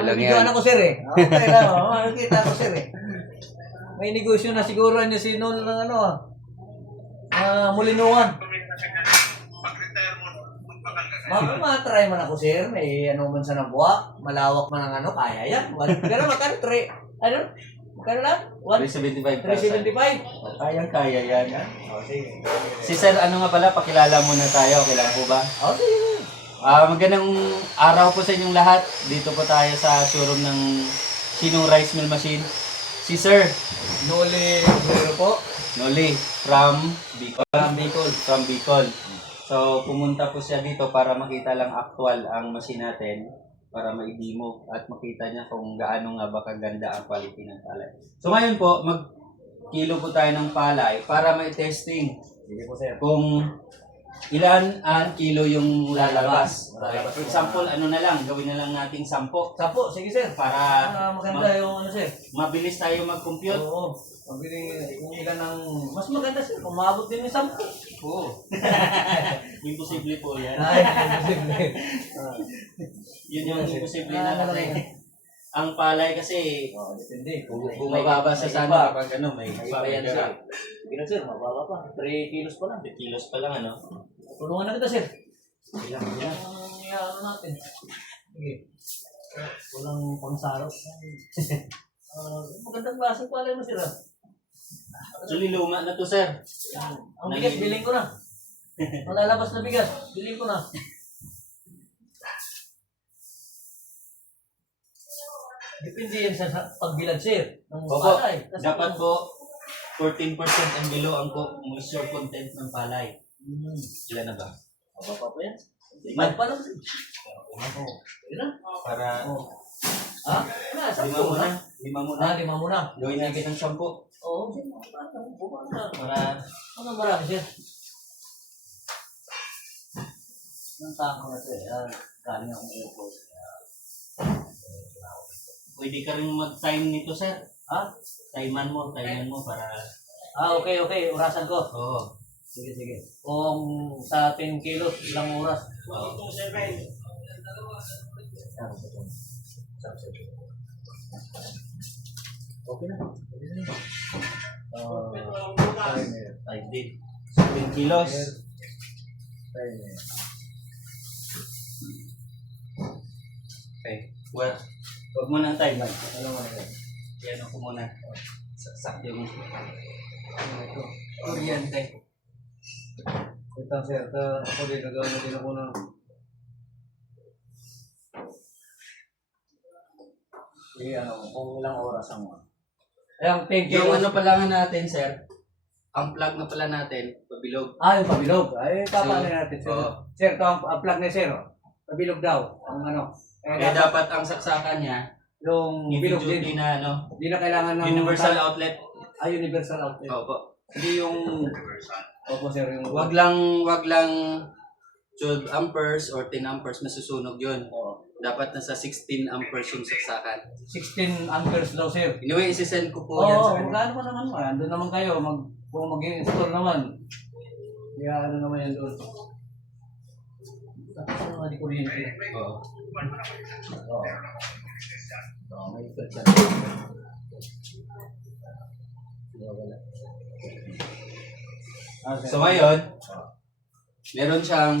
lang Nabibidyoan yan. ako, sir eh. Okay lang, nakikita ko, sir eh. May negosyo na siguro niya si Nol ng ano Mulinuan. Matry man ako, sir. May ano man sa nabuwa. Malawak man ang ano, kaya yan. Pero magkano? Magkano lang? 375,000. 375. Kaya yan. Oh, sige. Si Sir, ano nga pala, pakilala muna tayo. Okay lang po ba? Oh, sige. Magandang araw po sa inyong lahat. Dito po tayo sa showroom ng Sinong Rice Mill Machine. Si Sir Noli, zero po. Noli from Bicol. From Bicol. So, pumunta po siya dito para makita lang actual ang machine natin para ma-demo at makita niya kung gaano nga ba kaganda ang quality ng palay. So, ngayon po, mag-kilo po tayo ng palay para may-testing Sige po, sir. kung ilan ang kilo yung lalabas. Lalabas. For example, ano na lang, gawin na lang nating 10 Sampo, sige, sir. para Maganda yung ano, sir. mabilis tayo mag-compute. Oo. Pabili kung ilan ng... Mas maganda, sir. Kung maabot din yung 10. Oo. Imposible po yan. Ay, imposible. Yun yung imposible na kasi. Ang palay kasi, Oo, depende. bumababa sa sana kapag ano, may Iba yan, sir. Sige na, sir. Mababa pa. 3 kilos pa lang. 3 kilos pa lang, ano? Tulungan na kita, sir. Ilang yan. Ano natin. Sige. Walang pangsaros. Magandang klase palay mo, sir. Actually, luma na to, sir. Ang bigas, bilhin ko na. Malalabas na bigas, bilhin ko na. Depende yan sa pagbilad, sir. Ng Opo, palay. Kasi dapat po 14% and below ang moisture content ng palay. Ilan na ba? Mababa pa yan. Lima pa lang, sir. Sige na. Para Ha? Ano, 10 lima na? muna. 5 muna. Gawin natin ng 10 Oo, sir. para Ano marami, sir? Ang tama na, sir. Galing akong airport. pwede ka rin mag-time nito, sir. Ha? Timean mo para Okay. Orasan ko. oo. Sige. Kung sa 10 kilos, ilang oras? Oo. Okay na. 5 din. 10 kilos. Okay. Well, wag mo na ang time. Yan ako muna. Saksak yung kuryente. Ito, sir. Ako din, nagawin din ako ng... Kung ilang oras ang mga. Ayang 10 kilos. Yung ano pala nga natin, sir, ang plug na pala natin, pabilog. Yung pabilog. Ay, tama na natin, sir. Oo. Sir, ito ang plug ni sir. Pabilog daw. Ang ano. Kaya dapat ang saksakan niya, yung hindi bilog din. duty na ano, Hindi na kailangan ng... universal outlet. Universal outlet. Opo. Hindi yung Opo, sir. Yung... wag lang 12 amperes or 10 amperes masusunog yun. Oo. Dapat nasa 16 amperes yung saksakan. 16 amperes daw, sir. Anyway, isi-send ko po yan Oo, sa kanya. magkano pa naman. Andun naman kayo. Kung mag-install naman. Kaya ano naman yan doon. Tapos ano nga di kuryente. Oo. Oo. May ikot siya. Wala. So ngayon, meron siyang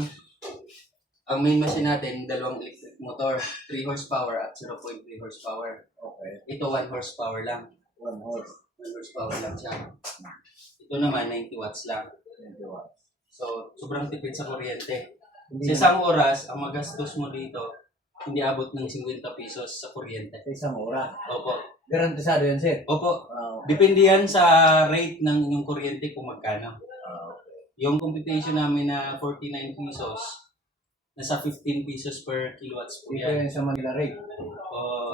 ang main machine natin, dalawang electric motor, 3 horsepower at 0.3 horsepower. Okay. Ito 1 horsepower lang. 1 horse. 1 horsepower lang siya. Ito naman 90 watts lang. 20 watts. So, sobrang tipid sa kuryente. Hindi Sa isang oras, ang magastos mo dito, hindi abot ng 50 pesos sa kuryente. sa isang oras. Opo. Garantisado yan, sir. Opo. Okay. Depende yan sa rate ng inyong kuryente kung magkano. Yung computation namin na 49 pesos, nasa 15 pesos per kilowatts po Dito yan. yan sa Manila rate.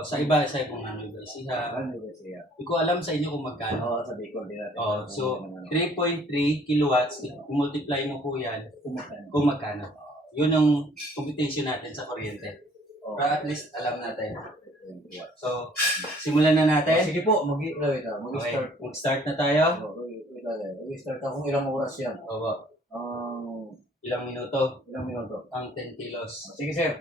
Sa iba, kung ano iba siya. Ano ba siya? Hindi ko alam sa inyo kung magkano. Oo, sabi ko din natin. So, 3.3 kilowatts, multiply mo po yan kung magkano. Yun ang computation natin sa kuryente. Para at least alam natin. So, simulan na natin. Sige po, Okay, mag-start. mag-start na tayo. Mag-start ako kung ilang oras yan. Opo. Ilang minuto? Ilang minuto. Ang 10 kilos. Sige, sir.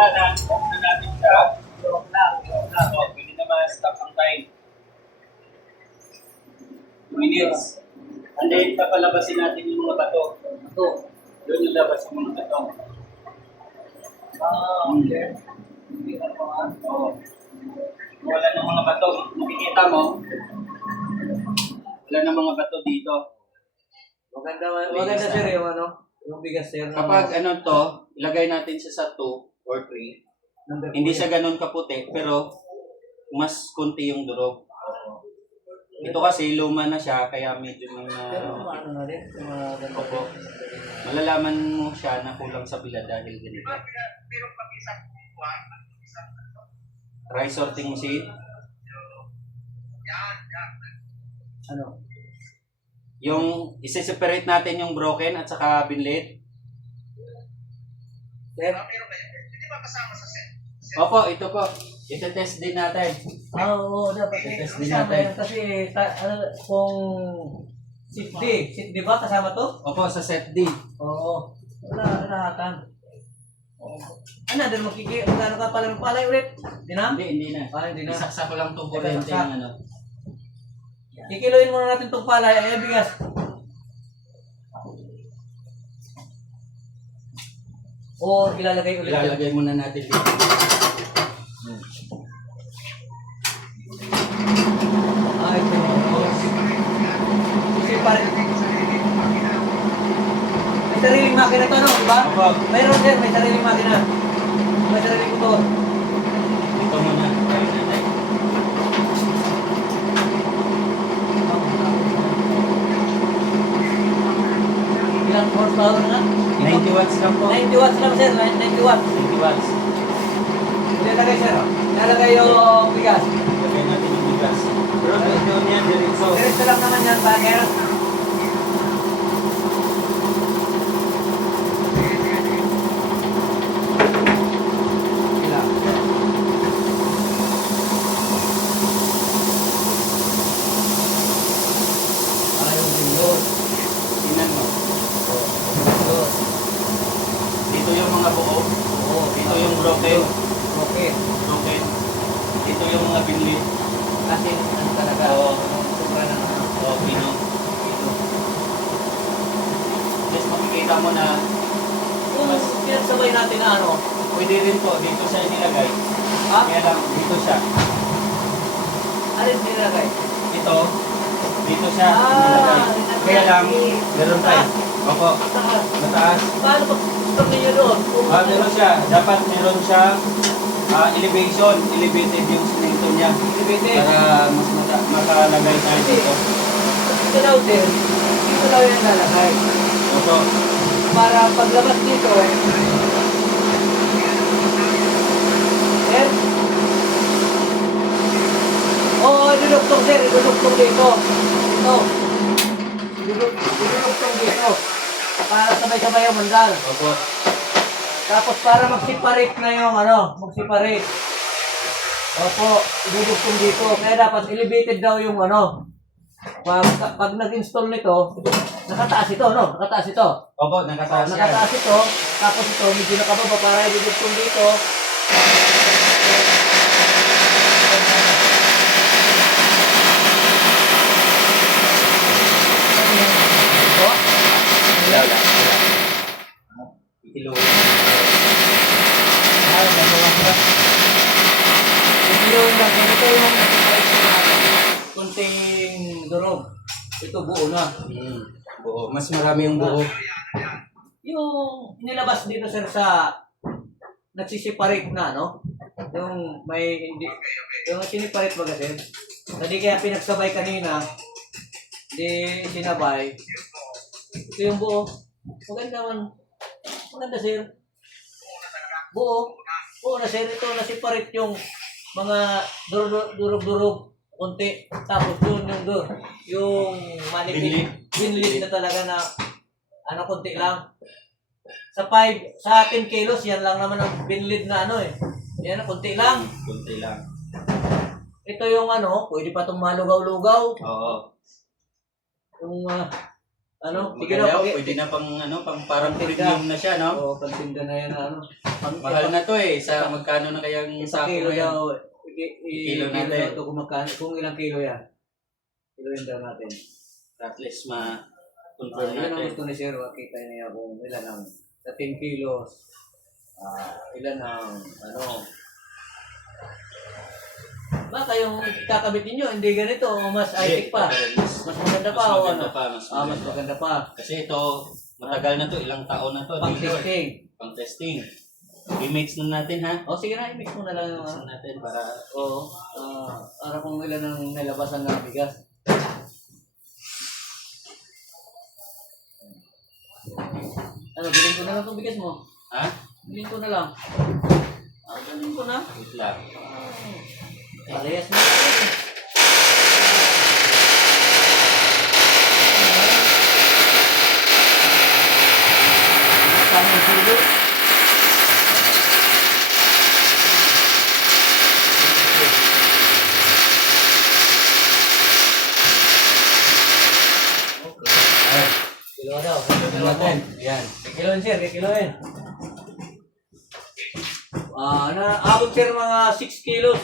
wala na, off na natin siya. So, pwede na ma-stop ang time. 2 minutes. And then, papalabasin natin yung mga bato. Ito. Doon yung labas yung mga bato. Okay. Hindi na po Oo. Wala ng mga bato. Makikita mo, wala ng mga bato dito. Maganda sir yung ano, yung bigas sir. Kapag ano to, ilagay natin siya sa 2 or 3. Hindi siya ganun kaputi, pero mas kunti yung durog. Ito kasi luma na siya, kaya medyo Pero mga... ano na rin, yung mga ganda. Opo. Malalaman mo siya na kulang sa bilad dahil ganito. Rice sorting machine. Ano? Yung isi-separate natin yung broken at saka binlid. Sir? Opo, ito po. Ito-test din natin. Oo, dapat Test din kasama natin. yan kasi kung sit D ba kasama to? Opo, sa set D. Oo. Wala, lahatan. Oo. Ano, din magkano ka pala ng palay ulit? Di na? Hindi na. Hindi na. Isaksa ko lang itong kuryente Isaksak. yung ano. Kikiloin muna natin itong palay, ay bigas. O ilalagay ulit. Ilalagay muna natin dito. Ay, ito. Kasi parang may sariling makina to, no? Diba? Opo. Mayroon sir, may sariling makina. May sariling motor. Ito muna. Tayo natin. Ilang horsepower na? 90 watts lang po. 90 watts lang sir, 90 watts. 90 watts. Ilalagay sir, oh. Ilalagay yung bigas. Lagay natin yung bigas. Pero doon yan, diretso. Diretso lang naman yan, bagay. Ilang. Ayaw din yun. Tingnan mo. Yun. Dito yung mga buo. Oo. Dito yung broken. Okay. Broken. Dito yung mga binlid. Kasi ano talaga, Oo. sobra na ano. O, pino. Just makikita mo na Kung pinagsabay natin na ano, pwede rin po. Dito siya inilagay. ha? Kaya lang, dito siya. Alin nilagay? Ito. Dito siya Ah, inilagay. nilagay. Kaya lang, meron tayo. Opo. Saan? Mataas. Paano pag pag ninyo doon? Meron siya. Dapat meron siya elevation. Elevated yung simento niya. Elevated. Para mas makalagay tayo dito. Ito daw sir, dito daw yan lalagay. Opo. Para paglabas dito, sir? Oo, iduluktong sir, iduluktong dito. Ito. Iduluktong dito. Para sabay-sabay yung mandal. Opo. Tapos para mag-separate na yung ano, mag-separate. Opo, idudugtong dito. Kaya dapat elevated daw yung ano. Pag nag-install nito, nakataas ito, no? Nakataas ito. Opo, nakataas yan. Nakataas ito. Tapos ito, medyo nakababa para idudugtong dito. Ito. Wala. Ikiluhin. Dalawa sila. Yung lang, ito yung kunting durog. Ito buo na. Buo. Mas marami yung buo. Yung nilabas dito sir sa nagsisiparate na, no? Yung may hindi, yung siniparate ba kasi? Hindi kaya pinagsabay kanina, di sinabay. Ito yung buo. Maganda man. Maganda sir. Buo. Buo na sir. Ito nasiparate yung mga durog-durog konti. Tapos yun yung manipid. Binlit na talaga na ano konti lang. Sa 10 kilos, yan lang naman ang binlid na ano eh. Yan, konti lang. Kunti lang. Ito yung ano, pwede pa itong malugaw-lugaw. Oo. Yung Ano? Sige na, Maganda, pwede na pang pang parang premium na siya, no? Oo, pantinda na yan, ano. Mahal na to eh. Sa magkano na kayang Isang sako kilo ngayon? daw. Kilo Kilo natin. daw ito kung ilang kilo yan. Kilo daw natin. At least ma-confirm Ilan ang natin. gusto ni Sir, makita niya kung ilan ang sa 10 kilos. Ilan ang baka yung kakabit ninyo, hindi ganito, o mas high-tech pa. Mas maganda pa, o ano? Mas Mas maganda. maganda pa. Kasi ito, matagal na to, ilang taon na to. Pang dito. testing. Pang testing. I-mix na natin ha. O sige na, i-mix mo na lang yung I-mix na natin para Oo. Para kung ilan ang nalabasan ng bigas. Ano, bilhin ko na lang itong bigas mo. ha? Bilhin ko na lang. Bilhin ko na. Wait lang. Parehas na lang. Tamang kilo. Ay, Kilo daw. tignan natin. Yan. Kiloin sir, kiloin. Naabot sir mga 6 kilos.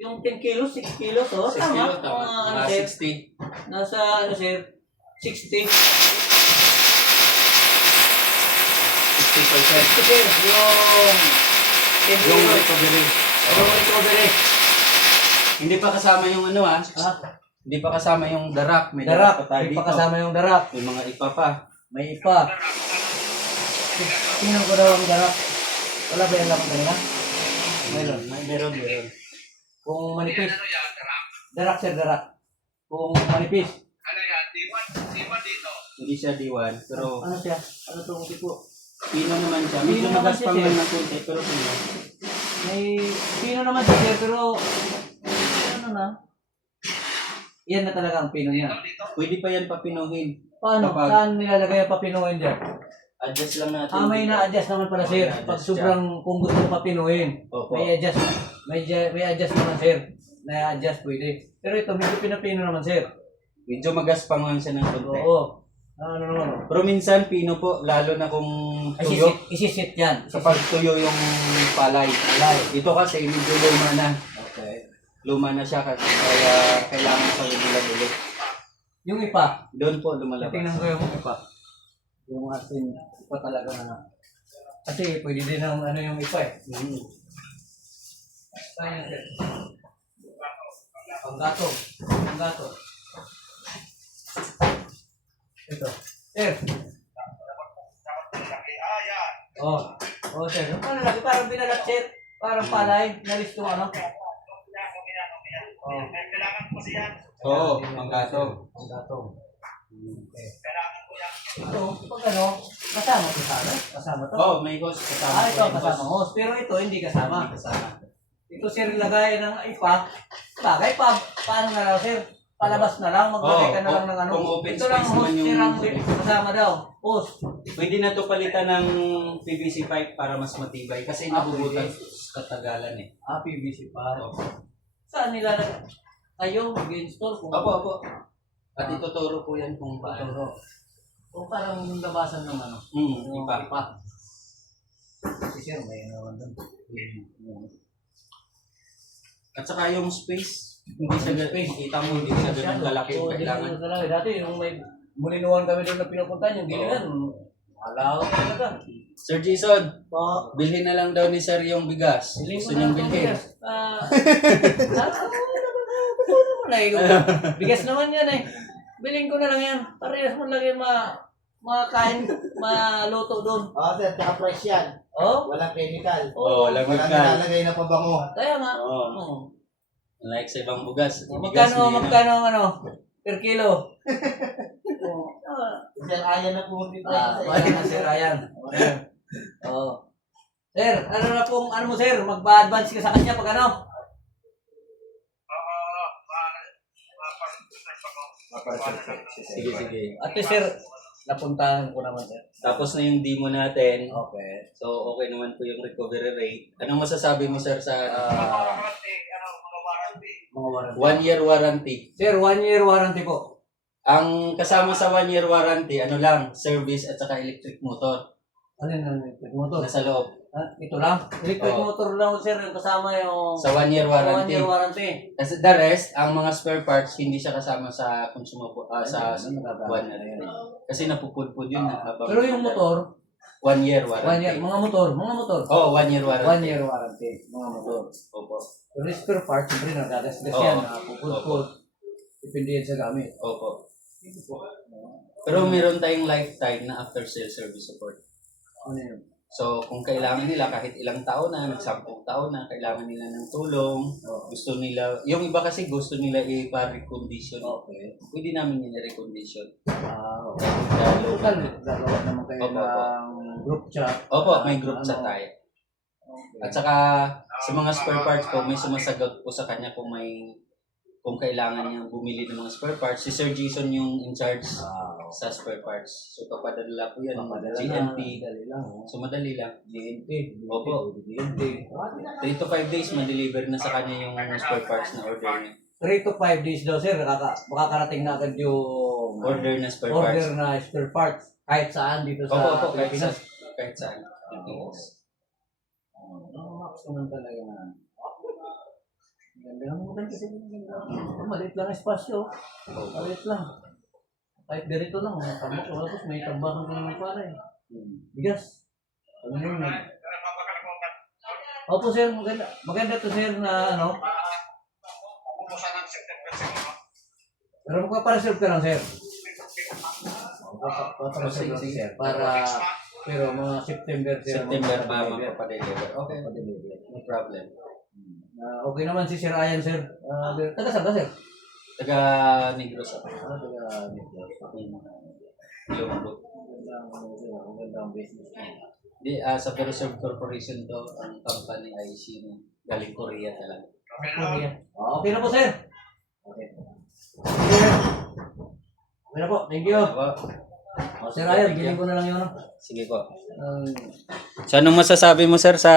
Yung 10 kilos, 6 kilos, oh. 6 kilo, Tama. tama. Ano, Mga sir? 60. Nasa, sir? 60. 60%. Ito, sir, yung 10 Yung kilos. recovery. Yung recovery. Hindi pa kasama yung Ha? Hindi pa kasama yung darak. May Darak. pa tayo May dito. pa kasama yung darak. May mga ipa pa. May ipa. Tingnan ko daw ang darak. Wala ba yung laman kanina? Meron. Meron. Kung manipis. Darak, sir, darak. Kung manipis. Hindi siya D1. Pero Ano siya? Ano itong tipo? pino naman siya. Pino Medyo naman magas siya, pang sir. lang ng konti. Pero pino. May pino naman siya, sir, pero ano na? Yan na talaga ang pino niya. Pwede pa yan papinuhin. Paano? Kapag- Saan nilalagay ang papinuhin dyan? Adjust lang natin. May na-adjust naman pala, sir. May Pag na-adjust sobrang kung gusto mo papinuhin, Opo. may adjust. May adjust naman, sir. Na-adjust pwede. Pero ito, medyo pinapino naman, sir. Medyo magas pa nga siya ng konti. Oo. Ano naman? Pero minsan pino po, lalo na kung tuyo. Isisit yan. Kapag tuyo yung palay. Ito kasi medyo luma na. Okay. Luma na siya kasi kaya kailangan sa ulit ulit. Yung ipa. Doon po lumalabas. Tingnan ko yung ipa. Yung ating ipa talaga na. Kasi pwede din ang ano yung ipa eh. Kaya sir. Panggato. Ito. Sir. Oh, sir. Yung lagi parang binalat, sir. Parang palay. Nalis ko ano. Oo, panggato. Panggato. Okay. Ito, pag ano, kasama to sa ano? Kasama to? Oo, may host kasama. Ito ang kasama host. Pero ito, hindi kasama. Hindi kasama. Ito sir, lagay ng ipa. Bagay pa, paano na lang sir? Palabas na lang, maglagay ka na lang ng ano. Kung open Ito lang space host, naman sir, yung... ang kasama daw. Host. Pwede na to palitan ng PVC pipe para mas matibay kasi nabubutan sa katagalan eh. PVC pa. Opo. Saan nilalagay? Kayo, mag-install kung Opo. At ituturo po yan kung paano. Turo. O parang yung labasan ng ano. Yung ipa. Ipa. Si sir, may naman doon. At saka yung space, hindi siya makita mo, hindi siya ganun kalaki yung kailangan. Dati yung may mulinuhan kami doon na pinupuntahan, yung gilihan. Alaw talaga. Sir Jason, bilhin na lang daw ni Sir yung bigas. Gusto niyang bilhin. Bigas naman yan eh. Bilhin ko na lang yan. Parehas mo lang yan makain, maluto doon. Sir, tsaka fresh yan. Oh? Walang chemical. Oo, Walang lagod ka. nilalagay na pabango. Kaya nga. Oo. Oo. Like sa ibang bugas. Bigas na yun, Magkano ang ano? Per kilo? Sir, ayan na pumunti tayo Balik na sir, ayan. Oo. Sir, ano na pong, ano mo sir, magba-advance ka sa kanya pag ano? Sige. At least sir, napuntahan ko naman sir. Tapos na yung demo natin. Okay. So, okay naman po yung recovery rate. Anong masasabi mo, Sir, sa Mga warranty. 1 year warranty? Sir, 1 year warranty po. Ang kasama sa 1-year warranty, ano lang, service at saka electric motor. Alin ang electric motor? Nasa loob. Ito lang? Electric Oo. motor lang, sir, yung kasama yung Sa 1-year warranty. 1 year warranty. Kasi the rest, ang mga spare parts, hindi siya kasama sa sa Ano 1 year. Kasi napupudpud yun. Habang Pero yung motor, 1 year 1 warranty. year, mga motor. Oo, 1 year 1 warranty. year warranty, mga motor. Opo. Pero yung spare parts, siyempre nagdadasdas Oo. yan, napupulpul. Depende yan sa gamit. Opo. Pero meron tayong lifetime na after sale service support. Ano yun? So, kung kailangan nila kahit ilang taon na, nag-10 taon na, kailangan nila ng tulong, gusto nila, yung iba kasi gusto nila ipa-recondition. Okay. Pwede namin yun i-recondition. Okay. Lalo. Total, gagawa naman kayo Opo, ng group chat. Opo, may group Ano? chat tayo. Okay. At saka, sa mga spare parts po, may sumasagot po sa kanya kung kailangan niyang bumili ng mga spare parts. Si Sir Jason yung in charge sa spare parts. So, papadala po yan. GNP. Dali lang. So, madali lang. GNP. Opo. GNP. 3 to 5 days, ma-deliver na sa kanya yung spare parts na order niya. 3 to 5 days daw, sir. Makakarating na agad yung Order na spare parts. order na spare parts. Kahit saan dito Opo, sa opo, kahit Pilipinas. saan. Pilipinas. Max naman talaga na. Ganda lang mo kasi. Maliit lang ang espasyo. Maliit lang. Kahit ganito lang, tambak ko. Tapos may tambakan ko naman para eh. Bigas. Ano yun? Opo sir, maganda. Maganda to sir na ano. Pero magpapareserve ka lang sir. Magpapareserve lang sir. Para, pero mga September sir. September pa mapapadeliver. Okay, no problem. Okay naman si Sir Ayan sir. Taga saan ka sir? Taga Negros ako. Taga Negros. Ilonggo. Magandang business mo. Di, sa Veroserve Corporation to, ang company ay sino? Galing Korea talaga. Korea. Okay na po sir. Okay. Sir. Okay na po. Thank you. Sir Ayan, bilhin ko na lang yun. Sige po. So, anong masasabi mo, sir, sa